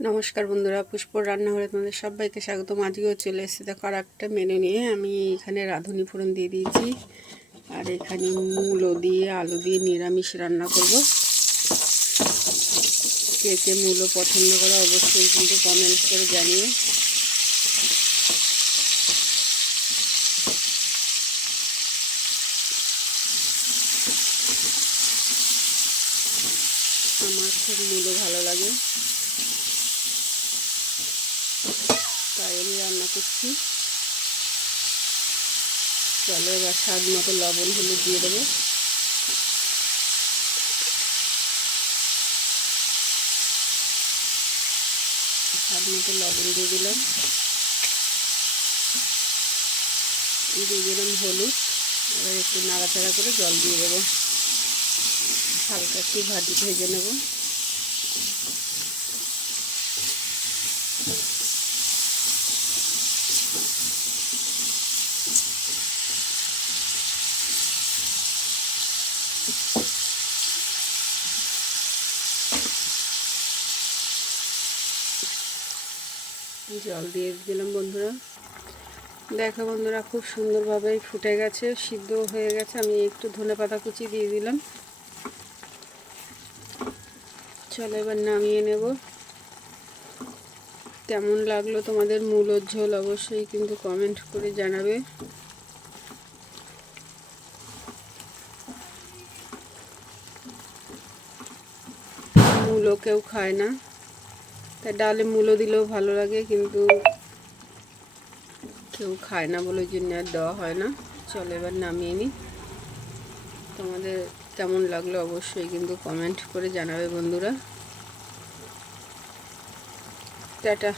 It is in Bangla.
নমস্কার বন্ধুরা, পুষ্পর রান্নাঘরে তোমাদের সবাইকে স্বাগতম। আজকেও চলে এসেছি দেখো আর একটা মেনু নিয়ে। আমি এখানে রাঁধুনি ফোড়ন দিয়ে দিয়েছি, আর এখানে মূলো দিয়ে আলু দিয়ে নিরামিষ রান্না করব। কে কে মূলো পছন্দ করো অবশ্যই কিন্তু কমেন্ট করে জানিও। আমার খুব মূলো ভালো লাগে, তাই আমি রান্না করছি। চলো এবার স্বাদ মতো লবণ হলুদ দিয়ে দেবো। স্বাদ মতো লবণ দিয়ে দিলাম, হলুদ। এবার একটু নাড়াচাড়া করে জল দিয়ে দেবো, হালকা একটু ভেজে নেব। জল দিয়ে দিলাম বন্ধুরা। দেখো বন্ধুরা, খুব সুন্দরভাবে ফুটে গেছে, সিদ্ধ হয়ে গেছে। আমি একটু ধনেপাতা কুচি দিয়ে দিলাম। চলো এবার নামিয়ে নেব। কেমন লাগলো তোমাদের মূলোর ঝোল অবশ্যই কিন্তু কমেন্ট করে জানাবে। মূলো কেউ খায় না, তাই ডালে মূলো দিলেও ভালো লাগে, কিন্তু কেউ খায় না বলে ওই জন্য আর দেওয়া হয় না। চলো এবার নামিয়ে নিই। তোমাদের কেমন লাগলো অবশ্যই কিন্তু কমেন্ট করে জানাবে বন্ধুরা। টাটা।